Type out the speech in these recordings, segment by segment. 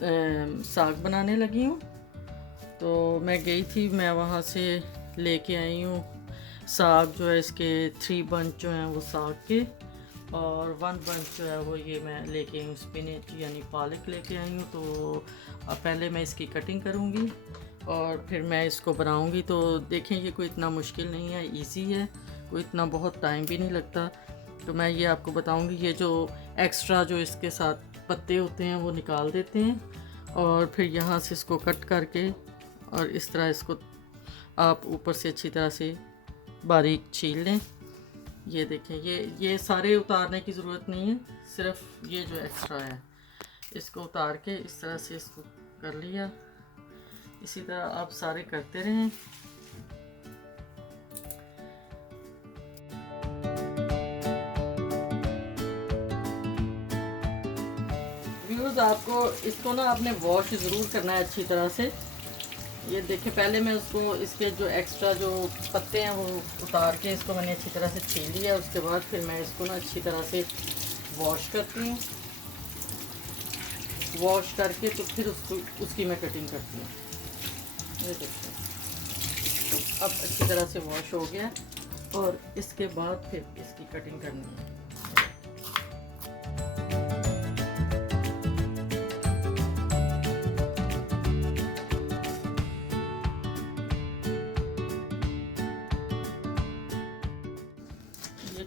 साग बनाने लगी हूँ। तो मैं गई थी, मैं वहाँ से लेके आई हूँ साग जो है, इसके 3 बंच जो हैं वो साग के, और 1 बंच जो है वो ये मैं लेके आई हूँ स्पिनच यानी पालक लेके आई हूँ। तो अब पहले मैं इसकी कटिंग करूँगी और फिर मैं इसको बनाऊँगी। तो देखें, ये कोई इतना मुश्किल नहीं है, इजी है, कोई इतना बहुत टाइम भी नहीं लगता। तो मैं ये आपको बताऊँगी, ये जो एक्स्ट्रा जो इसके साथ पत्ते होते हैं वो निकाल देते हैं, और फिर यहाँ से इसको कट करके और इस तरह इसको आप ऊपर से अच्छी तरह से बारीक छील लें। ये देखें, ये सारे उतारने की ज़रूरत नहीं है, सिर्फ ये जो एक्स्ट्रा है इसको उतार के इस तरह से इसको कर लिया। इसी तरह आप सारे करते रहें। व्यूअर्स, आपको इसको ना आपने वॉश ज़रूर करना है अच्छी तरह से। ये देखिए, पहले मैं उसको इसके जो एक्स्ट्रा जो पत्ते हैं वो उतार के इसको मैंने अच्छी तरह से छील लिया। उसके बाद फिर मैं इसको ना अच्छी तरह से वॉश करती हूँ। वॉश करके तो फिर उसकी मैं कटिंग करती हूँ। ये देखिए, अब अच्छी तरह से वॉश हो गया और इसके बाद फिर इसकी कटिंग करनी है।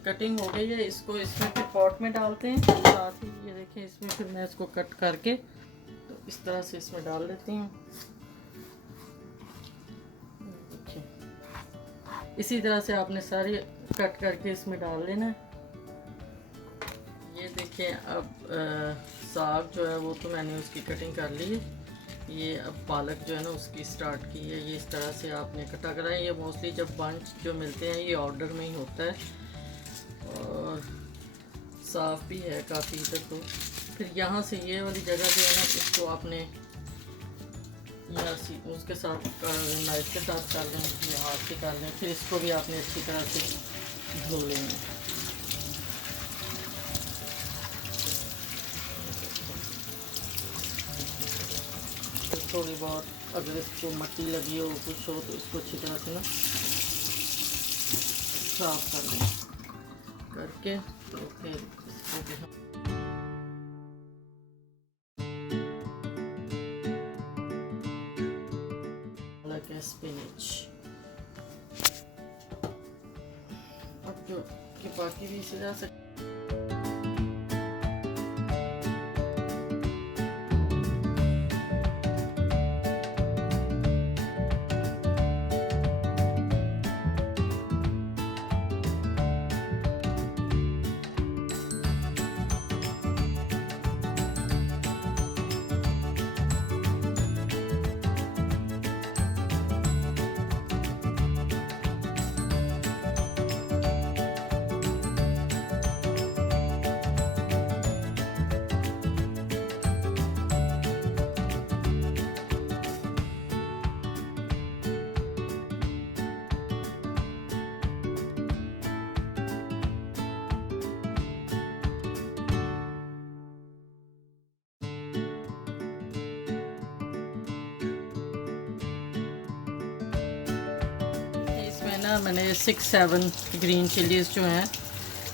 कटिंग हो गई है, इसको इसमें फिर पॉट में डालते हैं साथ ही। ये देखिए, इसमें फिर मैं इसको कट करके तो इस तरह से इसमें डाल देती हूँ। देखिए, इसी तरह से आपने सारे कट करके इसमें डाल लेना है। ये देखिए, अब साग जो है वो तो मैंने उसकी कटिंग कर ली है। ये अब पालक जो है ना उसकी स्टार्ट की है। ये इस तरह से आपने कटा करा है। ये मोस्टली जब बंच जो मिलते हैं ये ऑर्डर में ही होता है और साफ़ भी है काफ़ी इधर। तो फिर यहाँ से ये वाली जगह जो है ना, इसको आपने यहाँ उसके साथ नाइफ के साथ कर लें या हाथ से कर लें। फिर इसको भी आपने अच्छी तरह से धो लेंगे। तो थोड़ी बहुत अगर इसको मट्टी लगी हो कुछ हो तो इसको अच्छी तरह से ना साफ कर लें करके। तो फिर इसको भी हम लगे स्पिनच। अब जो कि बाकी भी इसी तरह से ना मैंने 6-7 ग्रीन चिलीज़ जो हैं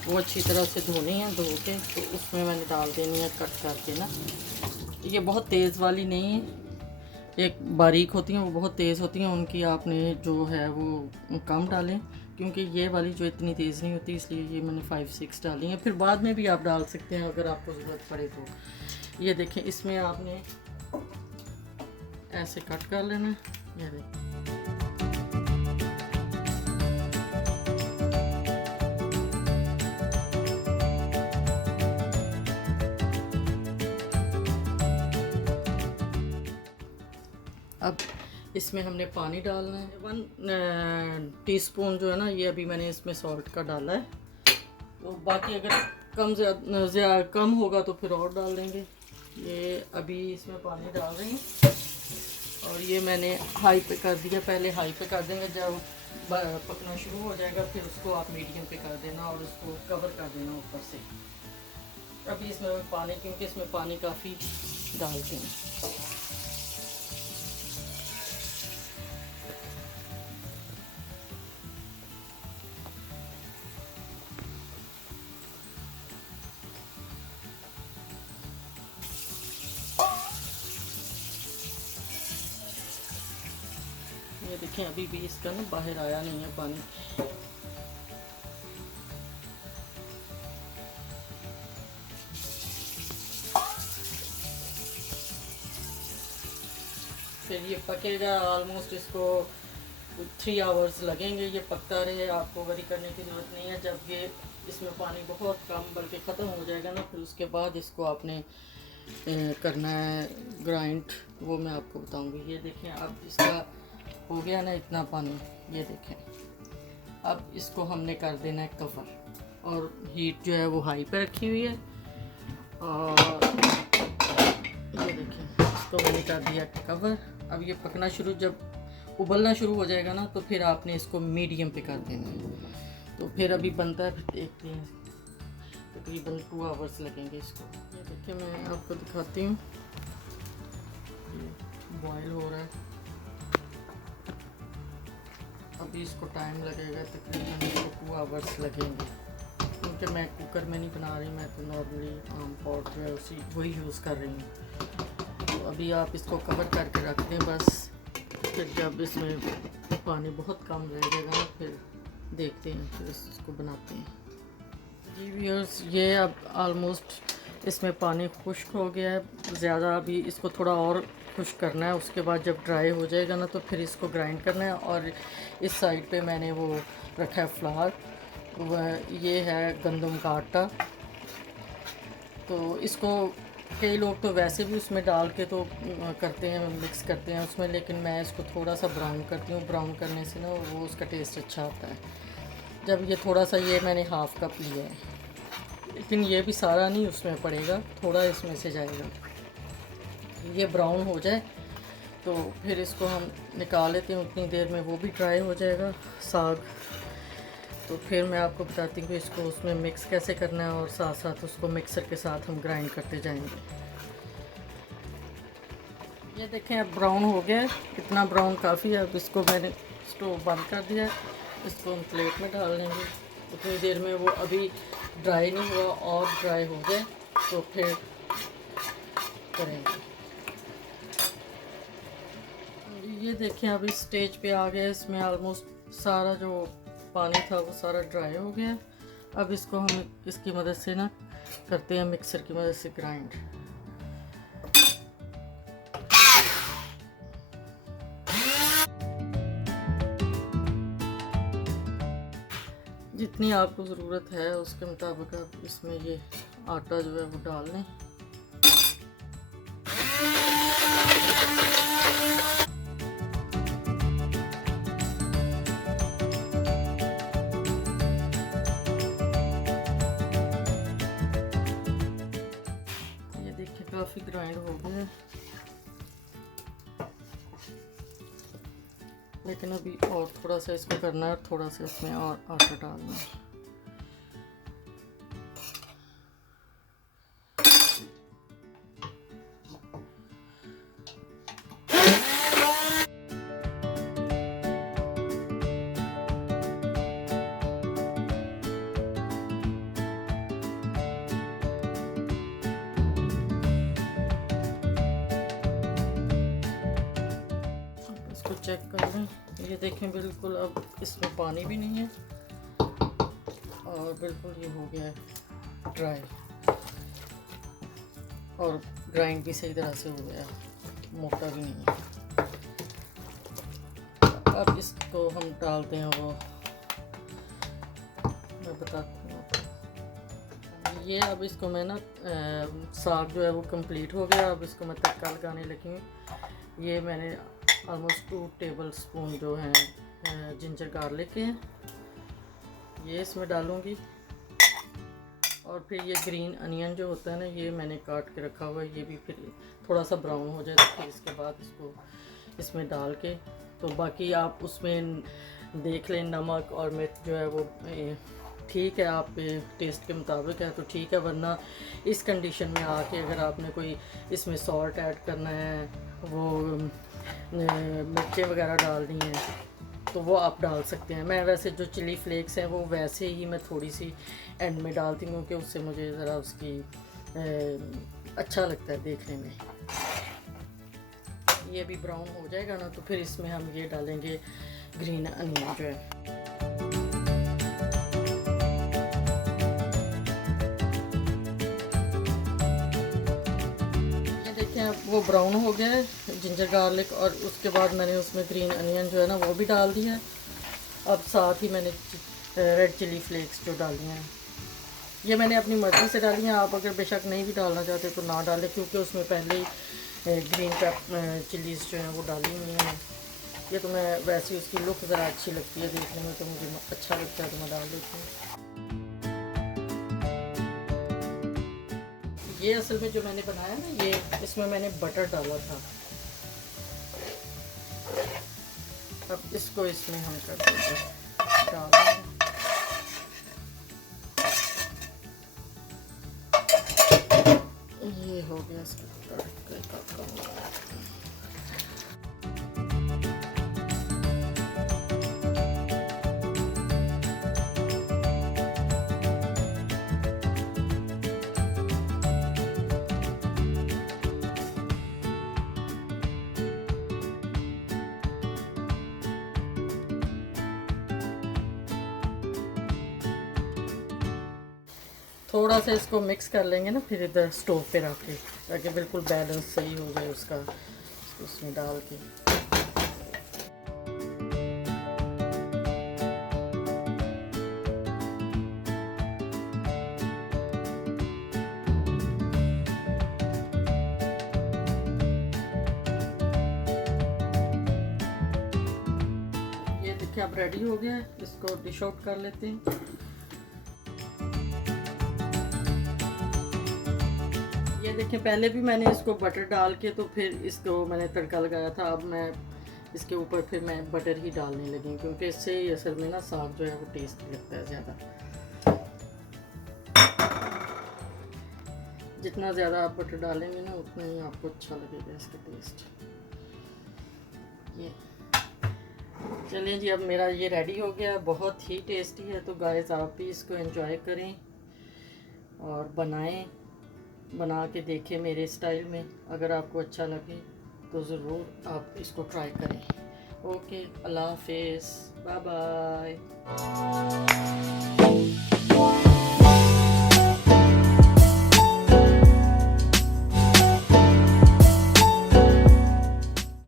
वो अच्छी तरह से धोनी है, धो के तो उसमें मैंने डाल देनी है कट करके ना। ये बहुत तेज़ वाली नहीं है, एक बारीक होती हैं वो बहुत तेज़ होती हैं, उनकी आपने जो है वो कम डालें, क्योंकि ये वाली जो इतनी तेज़ नहीं होती, इसलिए ये मैंने 5-6 डाली हैं। फिर बाद में भी आप डाल सकते हैं अगर आपको ज़रूरत पड़े तो। ये देखें, इसमें आपने ऐसे कट कर लेना। ये देखें, अब इसमें हमने पानी डालना है। 1 टीस्पून जो है ना, ये अभी मैंने इसमें सॉल्ट का डाला है। तो बाकी अगर कम होगा तो फिर और डाल देंगे। ये अभी इसमें पानी डाल रहे हैं और ये मैंने हाई पे कर दिया। पहले हाई पे कर देंगे, जब पकना शुरू हो जाएगा फिर उसको आप मीडियम पे कर देना और उसको कवर कर देना ऊपर से, अभी इसमें पानी, क्योंकि इसमें पानी काफ़ी डालते हैं। ये देखें अभी भी इसका ना बाहर आया नहीं है पानी। फिर ये पकेगा ऑलमोस्ट, इसको 3 आवर्स लगेंगे ये पकता रहे। आपको वरी करने की ज़रूरत नहीं है। जब ये इसमें पानी बहुत कम बल्कि ख़त्म हो जाएगा ना, फिर उसके बाद इसको आपने करना है ग्राइंड, वो मैं आपको बताऊंगी। ये देखें अब इसका हो गया ना इतना पानी, ये देखें। अब इसको हमने कर देना है कवर, और हीट जो है वो हाई पे रखी हुई है। और ये देखें इसको मैंने कर दिया कवर। अब ये पकना शुरू, जब उबलना शुरू हो जाएगा ना, तो फिर आपने इसको मीडियम पे कर देना है। तो फिर अभी बनता है, फिर देखते हैं। तकरीबन 2 आवर्स लगेंगे इसको। ये देखिए मैं आपको दिखाती हूँ, बॉयल हो रहा है। अभी इसको टाइम लगेगा, तकरीबन इसको 2 आवर्स लगेंगे, क्योंकि मैं कुकर में नहीं बना रही, मैं तो नॉर्मली आम पॉट जो है वही यूज़ कर रही हूँ। तो अभी आप इसको कवर करके रख दें बस। फिर जब इसमें पानी बहुत कम रह जाएगा ना, फिर देखते हैं, फिर इसको बनाते हैं। जी व्यूअर्स, ये अब ऑलमोस्ट इसमें पानी खुश्क हो गया है ज़्यादा। अभी इसको थोड़ा और खुश्क करना है। उसके बाद जब ड्राई हो जाएगा ना, तो फिर इसको ग्राइंड करना है। और इस साइड पे मैंने वो रखा है फ्लावर, वह ये है गंदम का आटा। तो इसको कई लोग तो वैसे भी उसमें डाल के तो करते हैं, मिक्स करते हैं उसमें, लेकिन मैं इसको थोड़ा सा ब्राउन करती हूँ। ब्राउन करने से ना वो उसका टेस्ट अच्छा आता है। जब ये थोड़ा सा, ये मैंने हाफ़ कप लिया है, लेकिन ये भी सारा नहीं उसमें पड़ेगा, थोड़ा इसमें से जाएगा। ये ब्राउन हो जाए तो फिर इसको हम निकाल लेते हैं। उतनी देर में वो भी ड्राई हो जाएगा साग। तो फिर मैं आपको बताती हूँ कि इसको उसमें मिक्स कैसे करना है, और साथ साथ उसको मिक्सर के साथ हम ग्राइंड करते जाएंगे। ये देखें अब ब्राउन हो गया है, इतना ब्राउन काफ़ी है। अब इसको मैंने स्टोव बंद कर दिया है। इसको हम प्लेट में डाल लेंगे। उतनी देर में वो अभी ड्राई नहीं हुआ, और ड्राई हो जाए तो फिर करेंगे। ये देखें अब इस स्टेज पे आ गया। इसमें ऑलमोस्ट सारा जो पानी था वो सारा ड्राई हो गया। अब इसको हम इसकी मदद से ना करते हैं, मिक्सर की मदद से ग्राइंड। जितनी आपको ज़रूरत है उसके मुताबिक आप इसमें ये आटा जो है वो डाल लें। ये देखिए काफ़ी ग्राइंड हो गया, लेकिन अभी और थोड़ा सा इसको करना है, और थोड़ा सा इसमें और आटा डालना है। इसको चेक कर लें। ये देखें बिल्कुल अब इसमें पानी भी नहीं है, और बिल्कुल ये हो गया है ड्राई, और ग्राइंड भी सही तरह से हो गया, मोटा भी नहीं है। अब इसको हम डालते हैं, वो मैं बताती हूँ। ये अब इसको मैं ना साग जो है वो कंप्लीट हो गया। अब इसको मैं तड़का लगाने लगी हूँ। ये मैंने ऑलमोस्ट 2 टेबल स्पून जो हैं जिंजर गार्लिक के हैं, ये इसमें डालूँगी। और फिर ये ग्रीन अनियन जो होता है ना, ये मैंने काट के रखा हुआ है। ये भी फिर थोड़ा सा ब्राउन हो जाए तो फिर इसके बाद इसको इसमें डाल के, तो बाकी आप उसमें देख लें नमक और मिर्च जो है वो ठीक है, आपके टेस्ट के मुताबिक है तो ठीक है, वरना इस कंडीशन में आके अगर आपने कोई इसमें सॉल्ट ऐड करना है, वो मिर्चें वगैरह डालनी है तो वो आप डाल सकते हैं। मैं वैसे जो चिली फ्लेक्स हैं वो वैसे ही मैं थोड़ी सी एंड में डालती हूँ कि उससे मुझे ज़रा उसकी अच्छा लगता है देखने में। ये भी ब्राउन हो जाएगा ना तो फिर इसमें हम ये डालेंगे ग्रीन अनियन जो है। ये देखें अब वो ब्राउन हो गया है जिंजर गार्लिक, और उसके बाद मैंने उसमें ग्रीन अनियन जो है ना वो भी डाल दिया है। अब साथ ही मैंने रेड चिली फ्लेक्स जो डाली हैं, ये मैंने अपनी मर्ज़ी से डाली हैं। आप अगर बेशक नहीं भी डालना चाहते तो ना डालें, क्योंकि उसमें पहले ही ग्रीन चिलीज़ जो हैं वो डाली हुई हैं। ये तो मैं वैसे ही उसकी लुक ज़रा अच्छी लगती है देखने में, तो मुझे अच्छा लगता है तो मैं डाल देती हूँ। ये असल में जो मैंने बनाया ना, ये इसमें मैंने बटर डाला था। अब इसको इसमें हम कर देंगे डाल देंगे। ये हो गया इसका तड़के का काम। थोड़ा सा इसको मिक्स कर लेंगे ना फिर इधर स्टोव पे रख के, ताकि बिल्कुल बैलेंस सही हो जाए उसका, उसमें डाल के। ये देखिए अब रेडी हो गया है, इसको डिश आउट कर लेते हैं। ये देखिए पहले भी मैंने इसको बटर डाल के तो फिर इसको मैंने तड़का लगाया था। अब मैं इसके ऊपर फिर मैं बटर ही डालने लगी, क्योंकि इससे ही असल में ना साग जो है वो टेस्टी लगता है ज़्यादा। जितना ज़्यादा आप बटर डालेंगे ना उतना ही आपको अच्छा लगेगा इसका टेस्ट। ये चलिए जी, अब मेरा ये रेडी हो गया, बहुत ही टेस्टी है। तो गाइस आप भी इसको एंजॉय करें और बना के देखें मेरे स्टाइल में। अगर आपको अच्छा लगे तो ज़रूर आप इसको ट्राई करें। ओके, अल्लाह हाफिज़, बाय बाय।